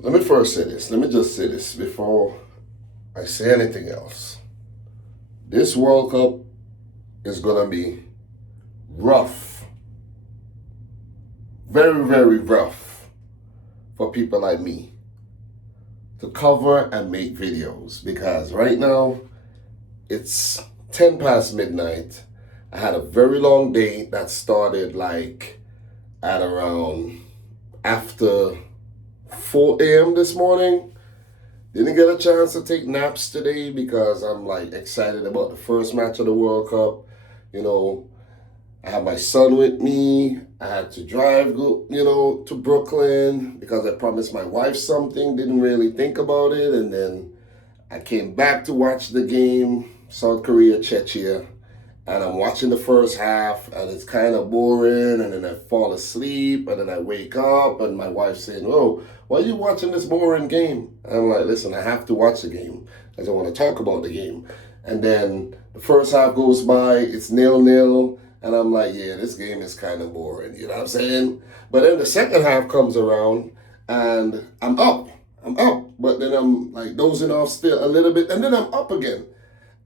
Let me first say this. Let me just say this before I say anything else. This World Cup is going to be rough. Very, very rough for people like me to cover and make videos because right now it's 10 past midnight. I had a very long day that started like at around after 4 a.m. this morning. Didn't get a chance to take naps today because I'm like excited about the first match of the World Cup. You know, I have my son with me. I had to drive, to Brooklyn because I promised my wife something. Didn't really think about it. And then I came back to watch the game, South Korea, Czechia. And I'm watching the first half and it's kind of boring. And then I fall asleep and then I wake up and my wife's saying, "Oh, why are you watching this boring game?" And I'm like, "Listen, I have to watch the game because I want to talk about the game." And then the first half goes by, it's 0-0. And I'm like, yeah, this game is kind of boring, you know what I'm saying? But then the second half comes around and I'm up. But then I'm like dozing off still a little bit. And then I'm up again.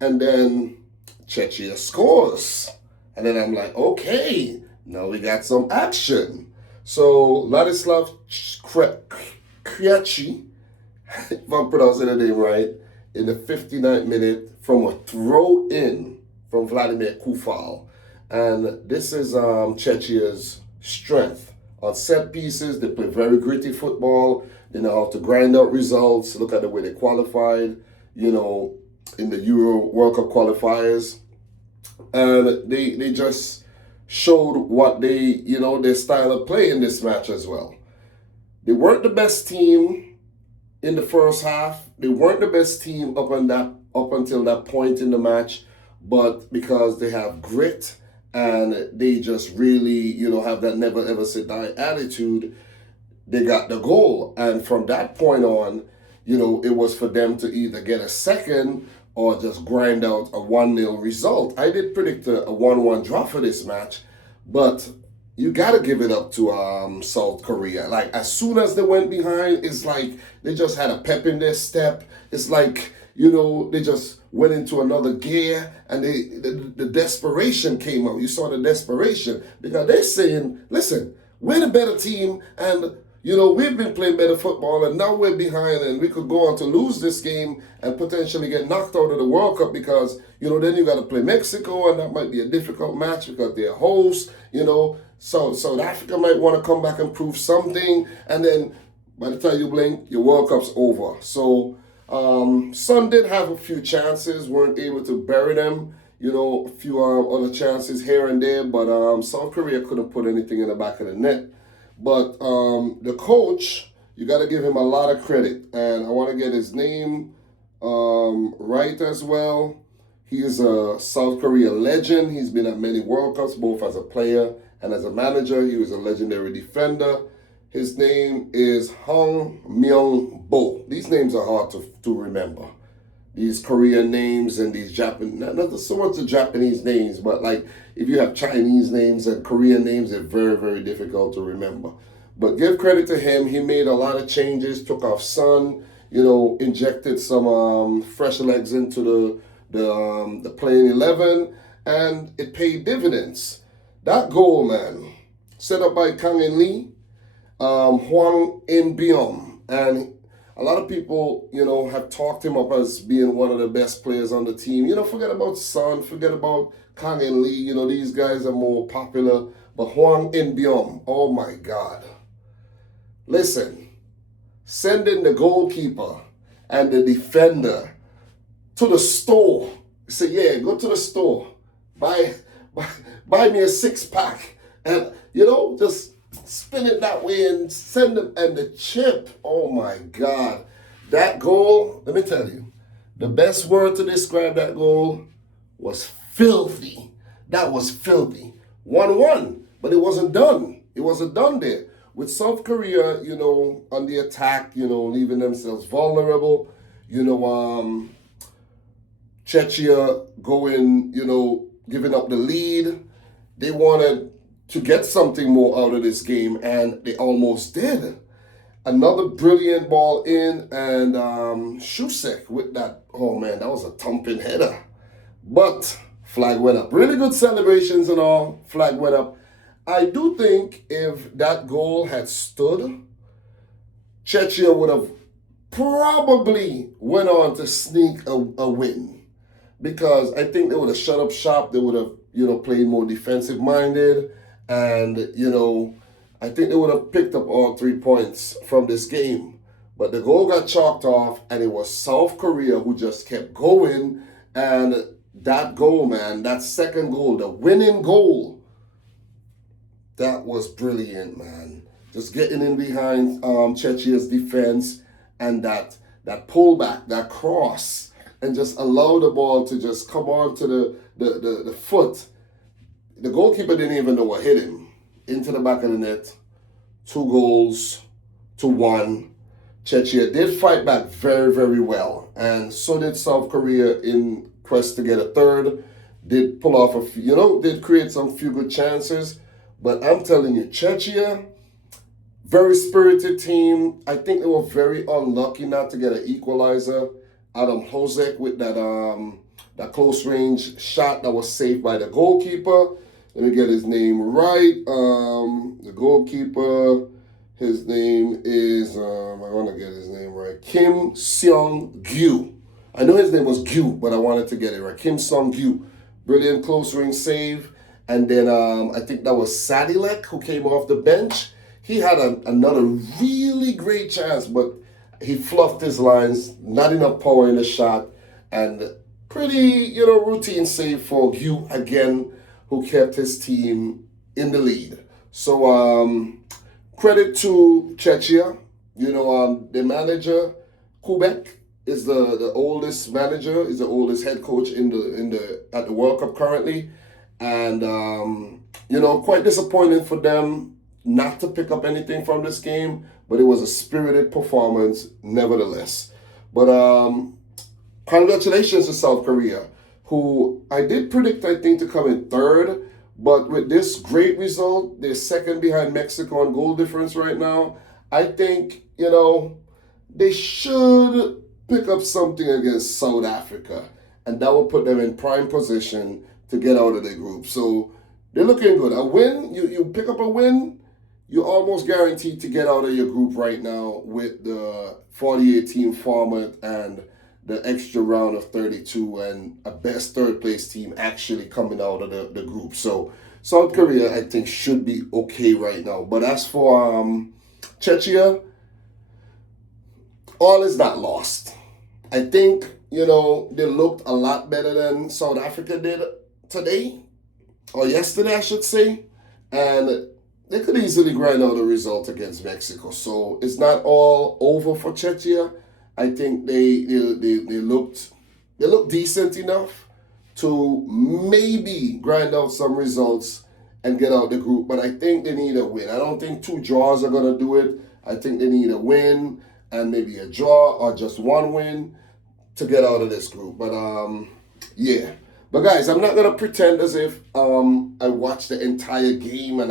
And then Chetchia scores. And then I'm like, okay, now we got some action. So Ladislav Krejčí, if I'm pronouncing the name right, in the 59th minute from a throw in from Vladimir Kufal. And this is Chetchia's strength. On set pieces, they play very gritty football. They know how to grind out results. Look at the way they qualified, in the Euro World Cup qualifiers. And they just showed what their style of play in this match as well. They weren't the best team in the first half. They weren't the best team up until that point in the match. But because they have grit, and they just really, have that never ever say die attitude, they got the goal. And from that point on, it was for them to either get a second or just grind out a 1-0 result. I did predict a 1-1 draw for this match, but you got to give it up to South Korea. Like, as soon as they went behind, it's like they just had a pep in their step. It's like, they just went into another gear and the desperation came out. You saw the desperation because they're saying, listen, we're the better team and, we've been playing better football and now we're behind and we could go on to lose this game and potentially get knocked out of the World Cup because, then you got to play Mexico and that might be a difficult match because they're hosts, So South Africa might want to come back and prove something. And then by the time you blink, your World Cup's over. So Sun did have a few chances, weren't able to bury them, a few other chances here and there, but South Korea couldn't put anything in the back of the net. But the coach, you got to give him a lot of credit, and I want to get his name right as well. He is a South Korea legend. He's been at many World Cups, both as a player and as a manager. He was a legendary defender. His name is Hwang In-beom. These names are hard to remember. These Korean names and these Japanese, not so much the Japanese names, but like if you have Chinese names and Korean names, they're very, very difficult to remember. But give credit to him. He made a lot of changes, took off Sun, injected some fresh legs into the playing 11, and it paid dividends. That goal, man, set up by Kang In-lee, Hwang In-beom, and a lot of people, have talked him up as being one of the best players on the team. Forget about Son, forget about Kang In-lee, these guys are more popular, but Hwang In-beom, oh my God. Listen, sending the goalkeeper and the defender to the store. Say, yeah, go to the store, buy me a 6-pack, and, just spin it that way and send them. And the chip, oh my God. That goal, let me tell you, the best word to describe that goal was filthy. That was filthy. 1-1, but it wasn't done. It wasn't done there. With South Korea, on the attack, leaving themselves vulnerable, Chetchia going, giving up the lead. They wanted to get something more out of this game, and they almost did. Another brilliant ball in, and Shusek with that, oh man, that was a thumping header. But flag went up. Really good celebrations and all, flag went up. I do think if that goal had stood, Chetchia would have probably went on to sneak a win. Because I think they would have shut up shop, they would have, played more defensive minded, and, I think they would have picked up all 3 points from this game. But the goal got chalked off, and it was South Korea who just kept going. And that goal, man, that second goal, the winning goal, that was brilliant, man. Just getting in behind Chetchia's defense and that pullback, that cross, and just allow the ball to just come on to the foot. The goalkeeper didn't even know what hit him. Into the back of the net. 2-1. Chetchia did fight back very, very well. And so did South Korea in quest to get a third. Did pull off a few, did create some few good chances. But I'm telling you, Chetchia, very spirited team. I think they were very unlucky not to get an equalizer. Adam Hosek with that close range shot that was saved by the goalkeeper. Let me get his name right. The goalkeeper, his name is, I want to get his name right. Kim Seong-gyu. I know his name was Gyu, but I wanted to get it right. Kim Seong-gyu. Brilliant close range save. And then I think that was Sadilek who came off the bench. He had another really great chance, but he fluffed his lines, not enough power in the shot, and pretty, routine save for Gyu again, who kept his team in the lead. So credit to Chetchia. The manager, Kubek, is the oldest manager, is the oldest head coach at the World Cup currently. And quite disappointing for them not to pick up anything from this game, but it was a spirited performance nevertheless. But congratulations to South Korea, who I did predict, I think, to come in third. But with this great result, they're second behind Mexico on goal difference right now. I think, they should pick up something against South Africa. And that will put them in prime position to get out of the group. So they're looking good. A win, you pick up a win, you're almost guaranteed to get out of your group right now with the 48-team format and the extra round of 32 and a best third-place team actually coming out of the group. So South Korea, I think, should be okay right now. But as for Czechia, all is not lost. I think, they looked a lot better than South Africa did today, or yesterday, I should say. And they could easily grind out a result against Mexico. So it's not all over for Chetchia. I think they looked decent enough to maybe grind out some results and get out the group. But I think they need a win. I don't think 2 draws are going to do it. I think they need a win and maybe a draw or just 1 win to get out of this group. But yeah. But guys, I'm not going to pretend as if I watched the entire game and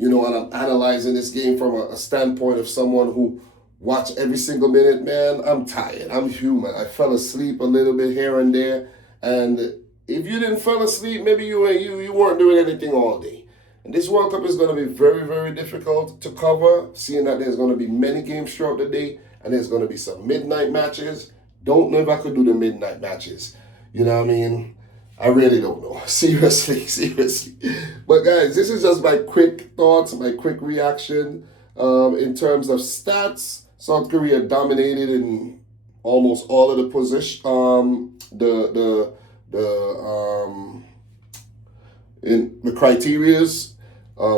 and I'm analyzing this game from a standpoint of someone who watched every single minute. Man, I'm tired. I'm human. I fell asleep a little bit here and there. And if you didn't fall asleep, maybe you weren't doing anything all day. And this World Cup is going to be very, very difficult to cover, seeing that there's going to be many games throughout the day and there's going to be some midnight matches. Don't know if I could do the midnight matches. You know what I mean? I really don't know. Seriously. But guys, this is just my quick thoughts, my quick reaction. In terms of stats, South Korea dominated in almost all of the position. In the criterias,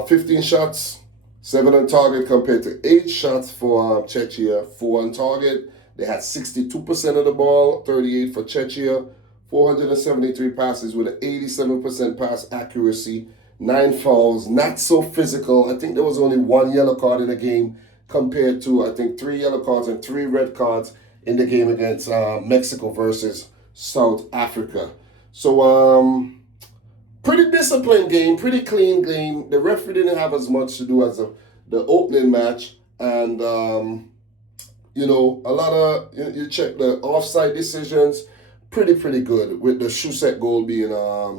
15 shots, 7 on target compared to 8 shots for Chetchia, 4 on target. They had 62% of the ball, 38 for Chetchia. 473 passes with an 87% pass accuracy, 9 fouls, not so physical. I think there was only 1 yellow card in the game compared to, I think, 3 yellow cards and 3 red cards in the game against Mexico versus South Africa. So, pretty disciplined game, pretty clean game. The referee didn't have as much to do as the opening match. And, you know, a lot of, you check the offside decisions, pretty good, with the Shusek goal being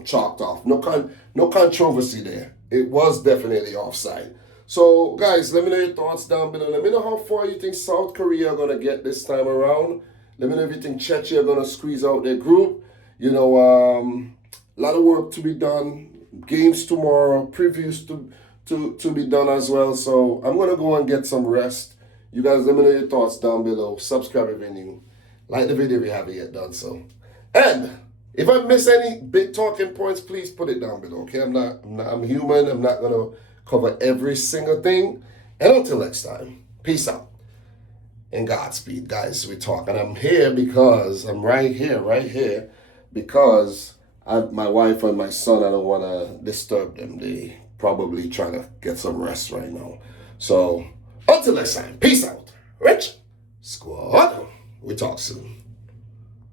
chalked off. No controversy there. It was definitely offside. So, guys, let me know your thoughts down below. Let me know how far you think South Korea are going to get this time around. Let me know if you think Chetchia are going to squeeze out their group. You know, a lot of work to be done. Games tomorrow, previews to be done as well. So I'm going to go and get some rest. You guys, let me know your thoughts down below. Subscribe if you're new. Like the video if you haven't yet done so. And if I miss any big talking points, please put it down below, okay? I'm human. I'm not going to cover every single thing. And until next time, peace out. And Godspeed, guys. We talk. And I'm here because I'm right here, because my wife and my son, I don't want to disturb them. They probably trying to get some rest right now. So until next time, peace out. Rich Squad. We talk soon.